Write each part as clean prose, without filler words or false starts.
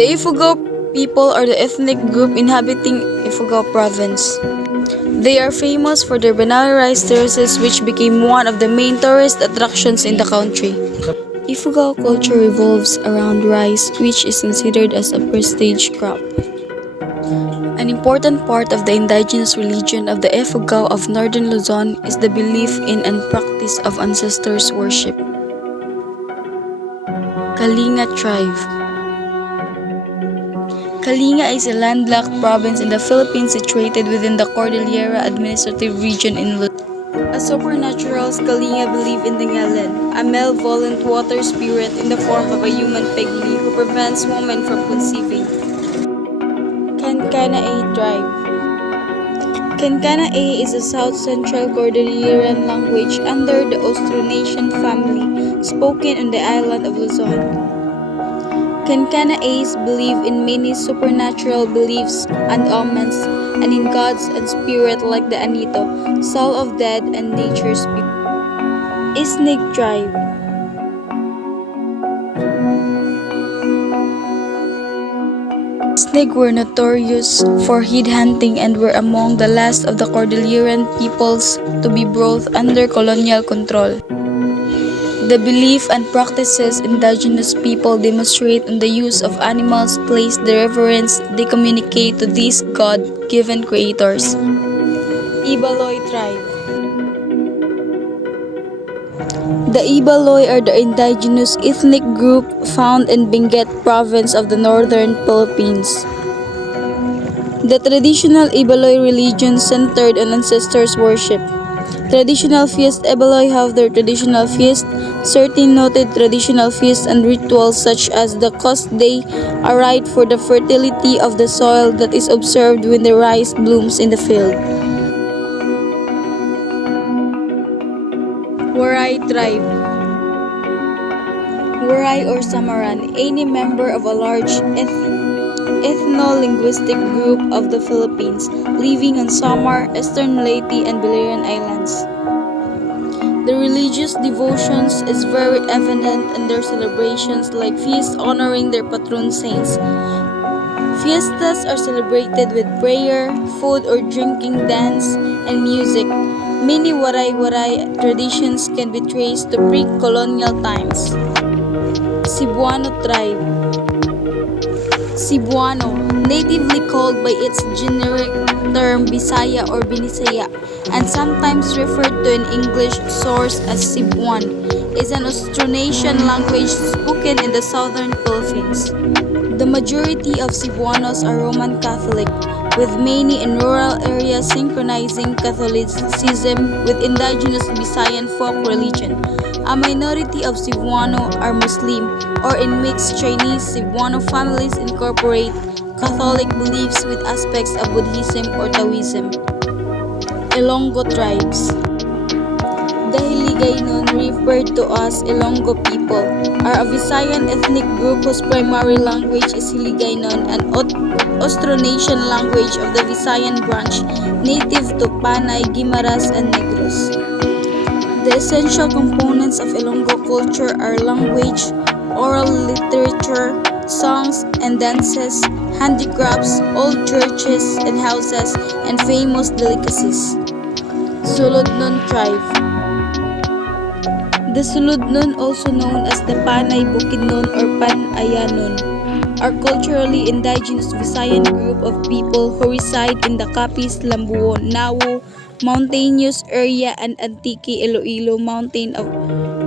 The Ifugao people are the ethnic group inhabiting Ifugao province. They are famous for their banana rice terraces, which became one of the main tourist attractions in the country. Ifugao culture revolves around rice, which is considered as a prestige crop. An important part of the indigenous religion of the Ifugao of northern Luzon is the belief in and practice of ancestors worship. Kalinga tribe. Kalinga is a landlocked province in the Philippines situated within the Cordillera Administrative Region in Luzon. As supernaturals, Kalinga believe in the Ngalen, a malevolent water spirit in the form of a human pygmy who prevents women from conceiving. Kankana-A tribe. Kankana-A is a South Central Cordilleran language under the Austronesian family, spoken on the island of Luzon. Kankana-As believe in many supernatural beliefs and omens, and in gods and spirits like the Anito, soul of dead and nature's spirit. Isnig tribe. Isnig were notorious for head hunting and were among the last of the Cordilleran peoples to be brought under colonial control. The belief and practices indigenous people demonstrate in the use of animals place the reverence they communicate to these God-given creators. Ibaloy tribe. The Ibaloy are the indigenous ethnic group found in Benguet province of the northern Philippines. The traditional Ibaloy religion centered on ancestors worship. Traditional feasts. Ibaloy have their traditional feast, certain noted traditional feasts and rituals such as the Cos Day, a rite for the fertility of the soil that is observed when the rice blooms in the field. Waray tribe. Waray or Samaran, any member of a large ethno-linguistic group of the Philippines, living on Samar, Eastern Leyte, and Biliran Islands. The religious devotions is very evident in their celebrations like feasts honoring their patron saints. Fiestas are celebrated with prayer, food or drinking, dance, and music. Many waray-waray traditions can be traced to pre-colonial times. Cebuano tribe. Cebuano, natively called by its generic term Bisaya or Binisaya, and sometimes referred to in English source as Cebuan, is an Austronesian language spoken in the southern Philippines. The majority of Cebuanos are Roman Catholic, with many in rural areas synchronizing Catholicism with indigenous Visayan folk religion. A minority of Cebuano are Muslim, or in mixed Chinese Cebuano families incorporate Catholic beliefs with aspects of Buddhism or Taoism. Ilonggo tribes. The Hiligaynon, referred to as Ilonggo people, are a Visayan ethnic group whose primary language is Hiligaynon, an Austronesian language of the Visayan branch, native to Panay, Guimaras, and Negros. The essential components of Ilonggo culture are language, oral literature, songs and dances, handicrafts, old churches and houses, and famous delicacies. Suludnon tribe. The Suludnon, also known as the Panay Bukidnon or Panayanon, are culturally indigenous Visayan group of people who reside in the Capiz, Lambuo, Nawo, mountainous area and Antique Iloilo mountain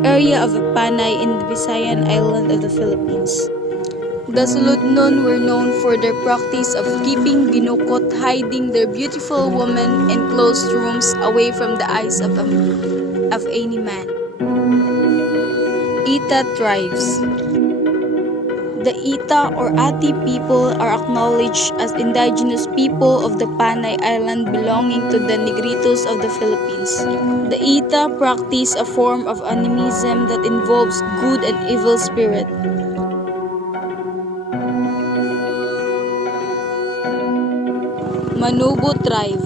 area of Panay in the Visayan island of the Philippines. The Suludnon were known for their practice of keeping binukot, hiding their beautiful women in closed rooms away from the eyes of any man. Ita tribes. The Ita or Ati people are acknowledged as indigenous people of the Panay Island belonging to the Negritos of the Philippines. The Ita practice a form of animism that involves good and evil spirit. Manobo tribe.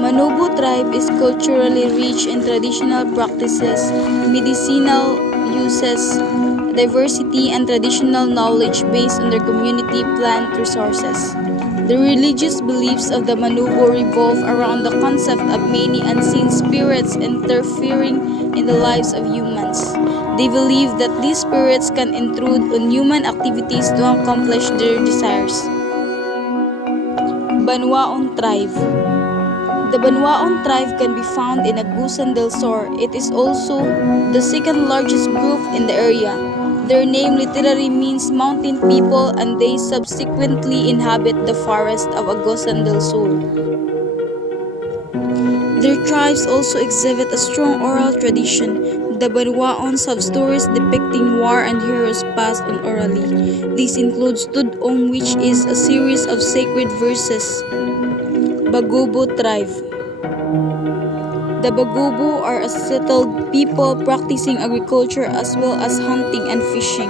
Manobo tribe is culturally rich in traditional practices, medicinal uses, diversity, and traditional knowledge based on their community plant resources. The religious beliefs of the Manubo revolve around the concept of many unseen spirits interfering in the lives of humans. They believe that these spirits can intrude on human activities to accomplish their desires. Banwaon Tribe. The Banwaon tribe can be found in Agusan del Sur. It is also the second largest group in the area. Their name literally means mountain people, and they subsequently inhabit the forest of Agusan del Sur. Their tribes also exhibit a strong oral tradition. The Banwaons have stories depicting war and heroes passed on orally. These include Tudong, which is a series of sacred verses. Bagobo Tribe. The Bagobo are a settled people practicing agriculture as well as hunting and fishing.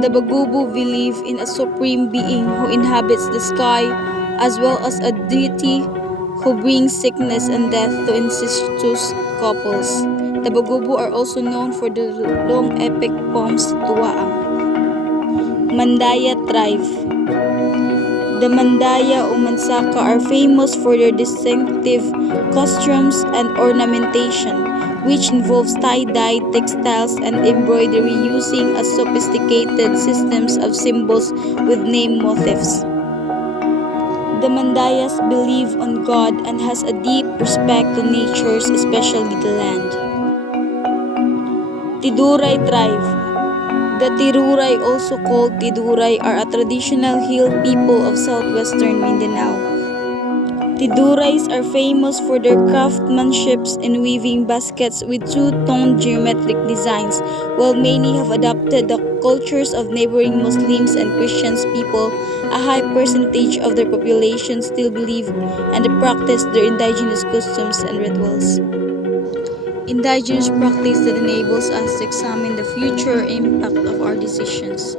The Bagobo believe in a supreme being who inhabits the sky as well as a deity who brings sickness and death to incestuous couples. The Bagobo are also known for the long epic poems Tuwaang. Mandaya Tribe. The Mandaya o Mansaka are famous for their distinctive costumes and ornamentation, which involves tie-dyed textiles and embroidery using a sophisticated systems of symbols with name motifs. The Mandayas believe on God and has a deep respect to nature, especially the land. Tiduray Tribe. The Tiruray, also called Tiduray, are a traditional hill people of southwestern Mindanao. Tidurays are famous for their craftsmanship in weaving baskets with two-toned geometric designs, while many have adopted the cultures of neighboring Muslims and Christians people. A high percentage of their population still believe and practice their indigenous customs and rituals. Indigenous practice that enables us to examine the future impact of our decisions.